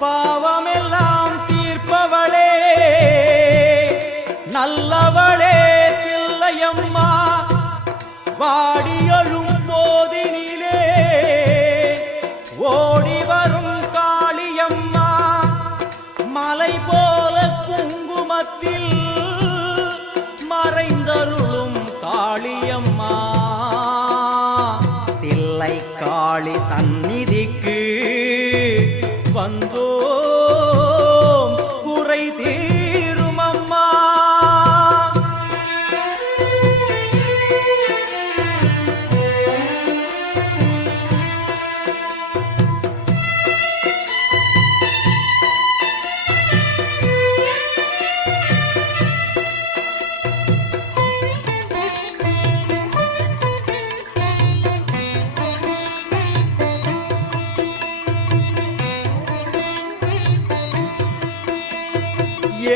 பாவமெல்லாம் தீர்ப்பவளே நல்லவளே தில்லையம்மா வாடியழும் போதினிலே ஓடி வரும் காளியம்மா மலை போல குங்குமத்தில் மறைந்தருளும் காளியம்மா தில்லை காளி சந்நிதிக்கு வந்தோம் குறை தீரும் அம்மா.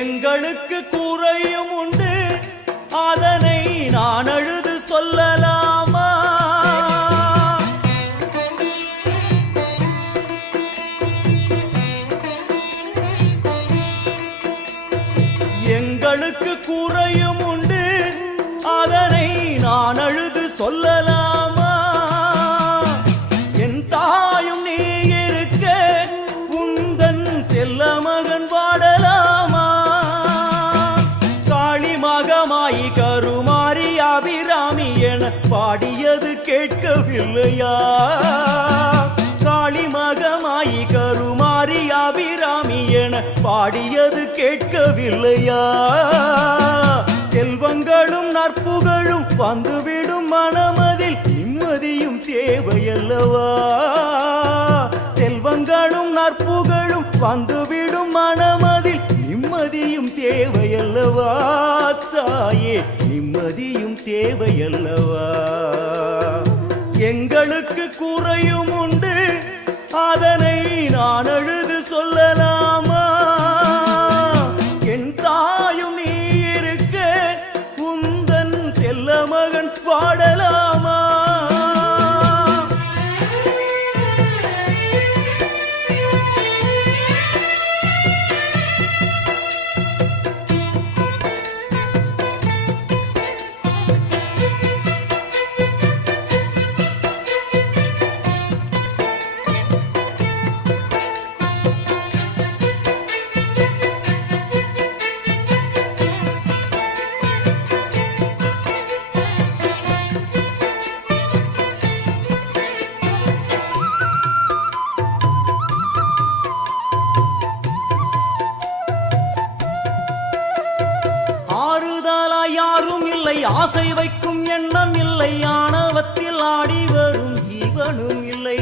எங்களுக்கு குறையும் உண்டு அதனை நான் அழுது சொல்லலாமா? எங்களுக்கு குறையும் உண்டு அதனை நான் அழுது சொல்லலாமா? என் தாயும் நீ இருக்க உந்தன் செல்ல மகன் வாடலாமா? மகமாயி கருமாரி அபிராமி என பாடியது கேட்கவில்லையா? காளி மகமாயி கருமாரி அபிராமி என பாடியது கேட்கவில்லையா? செல்வங்களும் நற்புகழும் வந்துவிடும் மனமதில் நிம்மதியும் தேவையல்லவா? செல்வங்களும் நற்புகழும் வந்துவிடும் மனமதில் நிம்மதியும் தேவையல்லவா? தாயே நிம்மதியும் தேவையல்லவா? எங்களுக்கு குறையும் உண்டு அதனை நான் அழுது சொல்லலாமா? என் தாயும் நீ இருக்க உந்தன் செல்ல மகன் பாடலாமா? யாரும் இல்லை ஆசை வைக்கும் எண்ணம் இல்லை ஆணவத்தில் ஆடி வரும் ஜீவனும் இல்லை.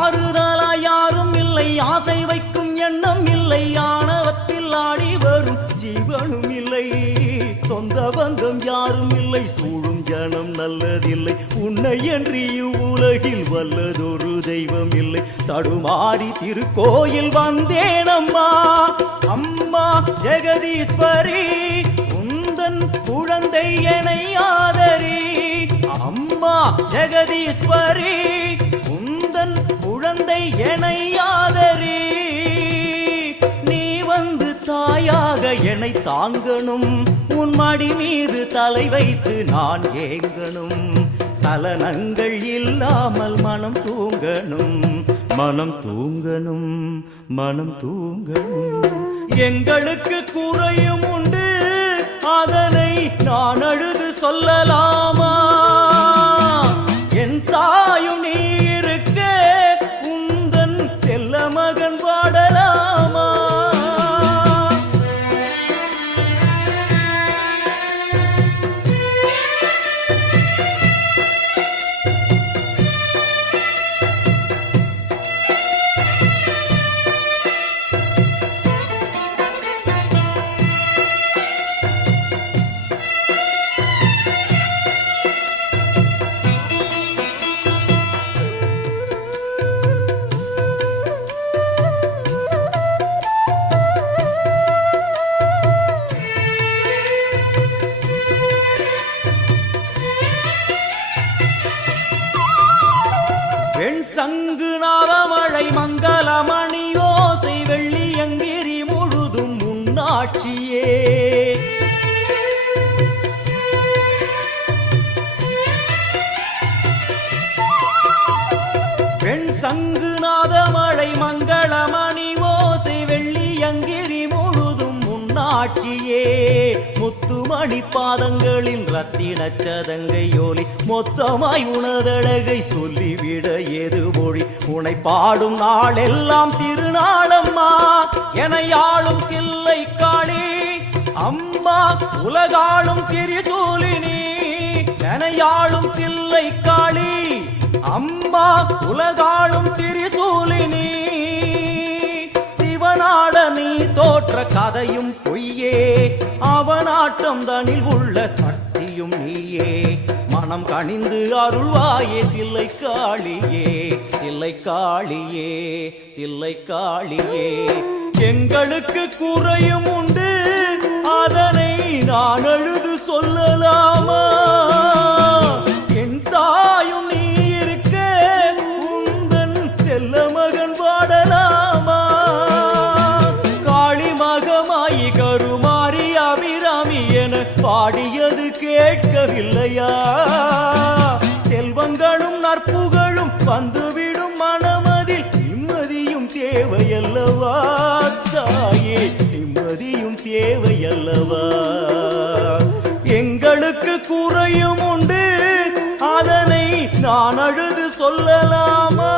ஆறுதலா யாரும் இல்லை ஆசை வைக்கும் எண்ணம் இல்லை ஆணவத்தில் ஆடி வரும் ஜீவனும் இல்லை. சொந்த பந்தம் யாரும் இல்லை சூழும் ஜனம் நல்லதில்லை உன்னை என்று இவ்வுலகில் வல்லதொரு தெய்வம் இல்லை. தடுமாறி திருக்கோயில் வந்தேன் அம்மா அம்மா ஜெகதீஸ்வரி உந்தன் குழந்தை என்னை ஆதரி. அம்மா ஜெகதீஸ்வரி உந்தன் குழந்தை என்னை ஆதரி. நீ வந்து தாயாக என்னை தாங்கணும் உன் மடி மீது தலை வைத்து நான் ஏங்கணும். சலனங்கள் இல்லாமல் மனம் தூங்கணும் மனம் தூங்கணும் மனம் தூங்கணும். எங்களுக்கு குறையும் உண்டு அதனை நான் அழுது சொல்லலாமா? என் தாயும் நீ இருக்க உந்தன் செல்ல மகன் வாடலாமா? மீனாட்சியே. பெண் சங்குநாத மழை மங்களமணி ஓசை வெள்ளியங்கிரி முழுதும் முன்னாட்சியே. முத்துமணி பாதங்களில் ரத்தின சதங்கையோலி மொத்தமாய் உணதழகை சொல்லிவிட ஏது மொழி. உனை பாடும் நாளெல்லாம் திருநாளம்மா எனையாளும் தில்லை காளி. அம்மா உலகாளும் திரிசூலினி எனையாளும் தில்லை காளி. அம்மா உலகாளும் திரிசூலினி. சிவனாட நீ தோற்ற கதையும் பொய்யே, அவனாட்டம் தனில் உள்ள சக்தியும் நீயே. மனம் கனிந்து அருள்வாயே தில்லை காளியே, தில்லை காளியே, தில்லை காளியே. எங்களுக்கு குறையும் உண்டு, அதனை நான் அழுது சொல்லலாமா? என் தாயும் நீ இருக்க உந்தன் செல்ல மகன் பாடலாமா? காளி மகமாயி கருமாரி அபிராமி என பாடியது கேட்கவில்லையா? செல்வங்களும் நற்புகழும் வந்துவிடும் மனமதில் நிம்மதியும் தேவையல்லவா தாயே, நிம்மதியும் தேவையல்லவா? எங்களுக்கு குறையும் உண்டு, அதனை நான் அழுது சொல்லலாமா?